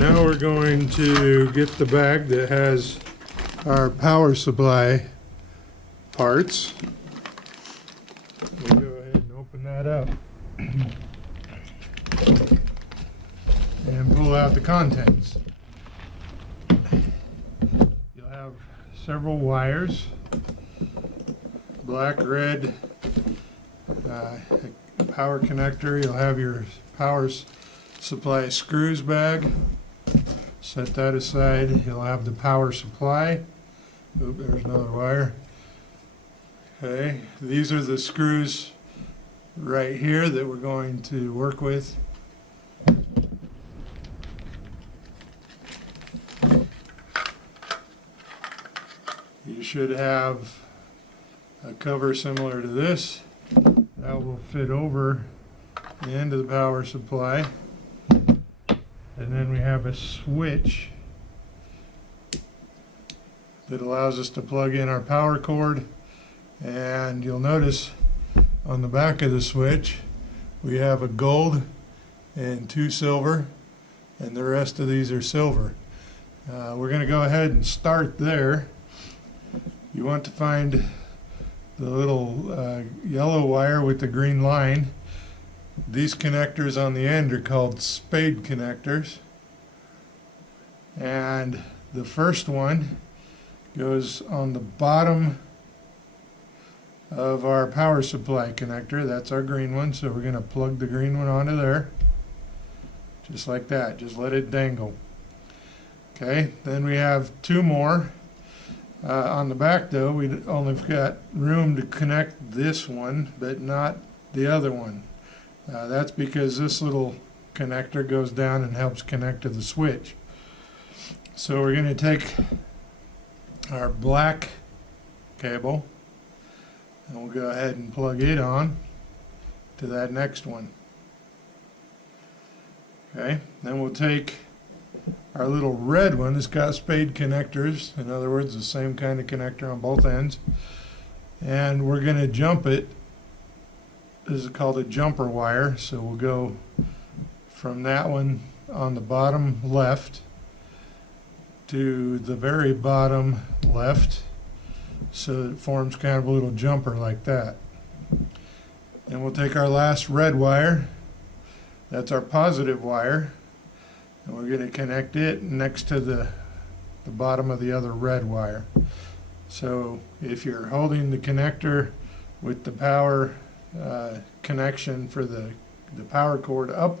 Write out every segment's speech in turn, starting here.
Now we're going to get the bag that has our power supply parts. We'll go ahead and open that up and pull out the contents. You'll have several wires, black, red, power connector. You'll have your power supply screws bag. Set that aside. You'll have the power supply. Oop, there's another wire. Okay, these are the screws right here that we're going to work with. You should have a cover similar to this. That will fit over the end of the power supply. And then we have a switch that allows us to plug in our power cord. And you'll notice on the back of the switch we have a gold and 2 silver, and the rest of these are silver. We're going to go ahead and start there. You want to find the little yellow wire with the green line. These connectors on the end are called spade connectors, and the first one goes on the bottom of our power supply connector. That's our green one, so we're going to plug the green one onto there, just like that. Just let it dangle. Okay, then we have 2 more. On the back though, we only got room to connect this one, but not the other one. That's because this little connector goes down and helps connect to the switch. So we're going to take our black cable and we'll go ahead and plug it on to that next one. Okay, then we'll take our little red one. It's got spade connectors, in other words the same kind of connector on both ends, and we're going to jump it. This is called a jumper wire, so we'll go from that one on the bottom left to the very bottom left, so it forms kind of a little jumper like that. And we'll take our last red wire, that's our positive wire, and we're going to connect it next to the bottom of the other red wire. So if you're holding the connector with the power connection for the power cord up,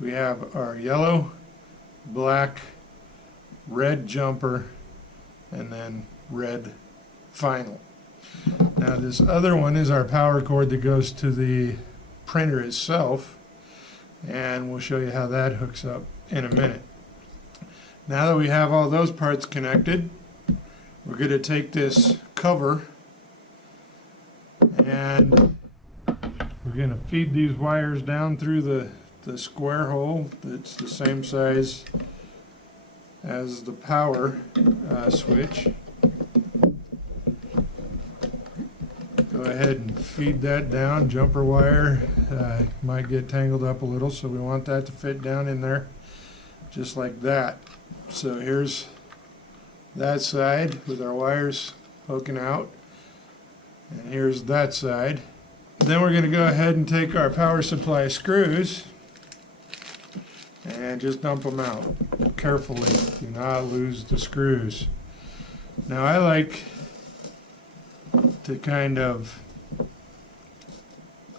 we have our yellow, black, red jumper, and then red final. Now this other one is our power cord that goes to the printer itself, and we'll show you how that hooks up in a minute. Now that we have all those parts connected, we're going to take this cover and we're going to feed these wires down through the square hole that's the same size as the power switch. Go ahead and feed that down. Jumper wire might get tangled up a little, so we want that to fit down in there just like that. So here's that side with our wires poking out, and here's that side. Then we're going to go ahead and take our power supply screws and just dump them out carefully. Do not lose the screws. Now I like to kind of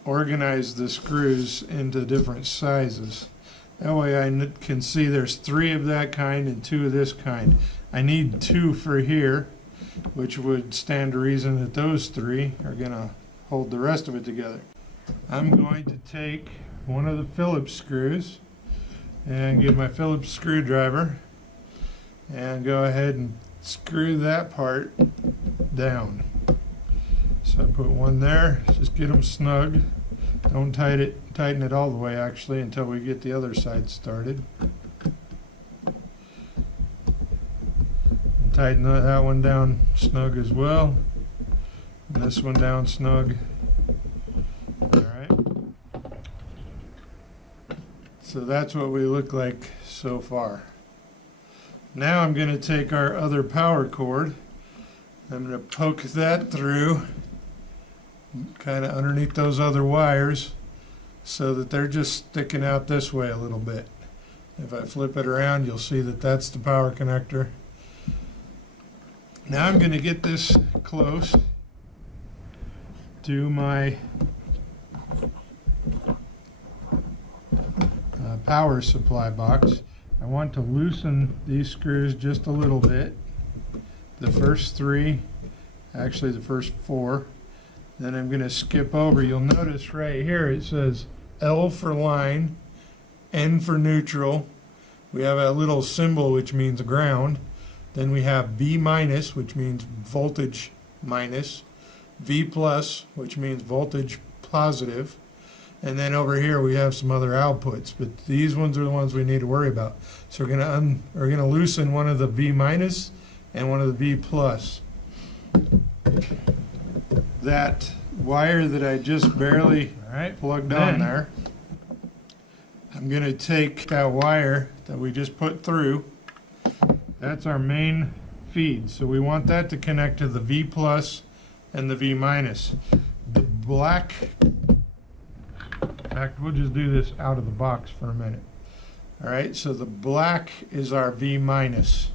organize the screws into different sizes. That way I can see there's 3 of that kind and 2 of this kind. I need 2 for here, which would stand to reason that those 3 are going to hold the rest of it together. I'm going to take one of the Phillips screws and get my Phillips screwdriver and go ahead and screw that part down. So I put one there, just get them snug. Don't tighten it all the way actually until we get the other side started. And tighten that one down snug as well. And this one down snug. Alright. So that's what we look like so far. Now I'm going to take our other power cord. I'm going to poke that through, kind of underneath those other wires, so that they're just sticking out this way a little bit. If I flip it around, you'll see that that's the power connector. Now I'm going to get this close to my power supply box. I want to loosen these screws just a little bit. The first three, actually the first four. Then I'm going to skip over. You'll notice right here it says L for line, N for neutral. We have a little symbol which means ground. Then we have V minus, which means voltage minus. V plus, which means voltage positive. And then over here we have some other outputs, but these ones are the ones we need to worry about. So we're gonna loosen one of the V minus and one of the V plus. That wire that I just barely plugged on there, I'm gonna take that wire that we just put through. That's our main feed. So we want that to connect to the V plus and the V minus. The black, in fact, we'll just do this out of the box for a minute. All right, so the black is our V minus.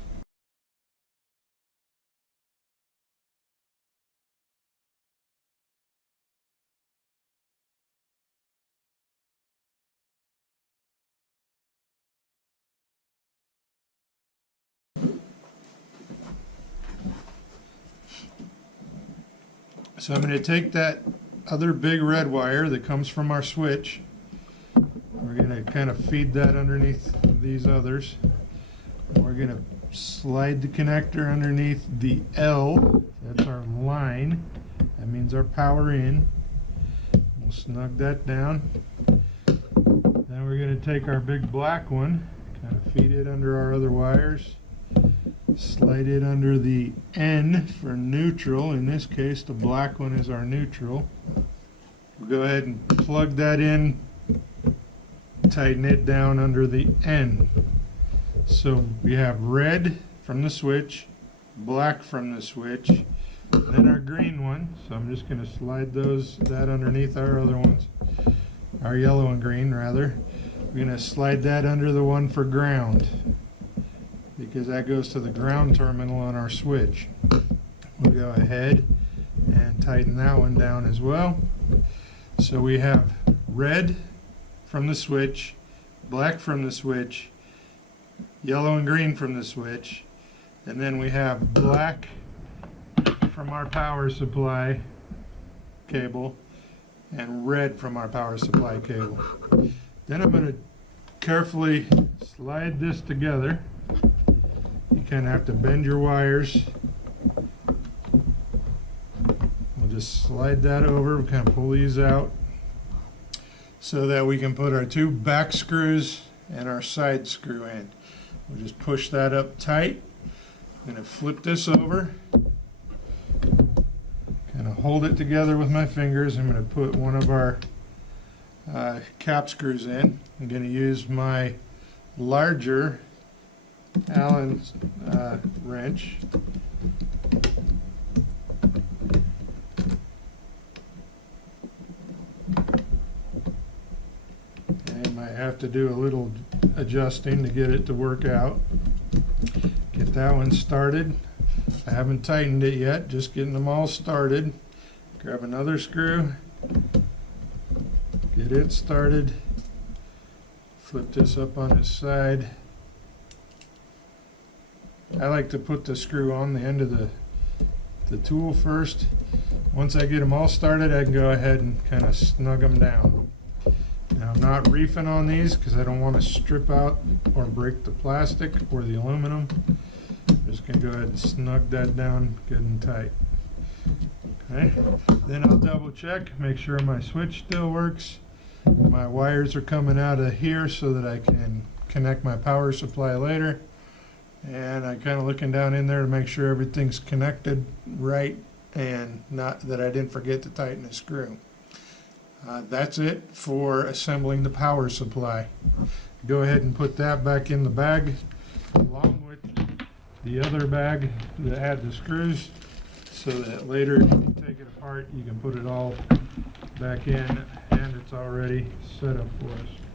So I'm going to take that other big red wire that comes from our switch. We're going to kind of feed that underneath these others. We're going to slide the connector underneath the L. That's our line. That means our power in. We'll snug that down. Then we're going to take our big black one, kind of feed it under our other wires. Slide it under the N for neutral. In this case, the black one is our neutral. We'll go ahead and plug that in, tighten it down under the N. So we have red from the switch, black from the switch, and then our green one. So I'm just going to slide that underneath our other ones, our yellow and green rather. We're going to slide that under the one for ground, because that goes to the ground terminal on our switch. We'll go ahead and tighten that one down as well. So we have red from the switch, black from the switch, yellow and green from the switch, and then we have black from our power supply cable and red from our power supply cable. Then I'm going to carefully slide this together. You kind of have to bend your wires. We'll just slide that over, kind of pull these out so that we can put our two back screws and our side screw in. We'll just push that up tight. I'm going to flip this over, kind of hold it together with my fingers. I'm going to put one of our cap screws in. I'm going to use my larger Allen wrench. I might have to do a little adjusting to get it to work out. Get that one started. I haven't tightened it yet, just getting them all started. Grab another screw, get it started, flip this up on its side. I like to put the screw on the end of the tool first. Once I get them all started, I can go ahead and kind of snug them down. Now I'm not reefing on these because I don't want to strip out or break the plastic or the aluminum. I'm just going to go ahead and snug that down good and tight. Okay, then I'll double check, make sure my switch still works. My wires are coming out of here so that I can connect my power supply later. And I'm kind of looking down in there to make sure everything's connected right and not that I didn't forget to tighten a screw. That's it for assembling the power supply. Go ahead and put that back in the bag along with the other bag that had the screws, so that later when you take it apart you can put it all back in, and it's already set up for us.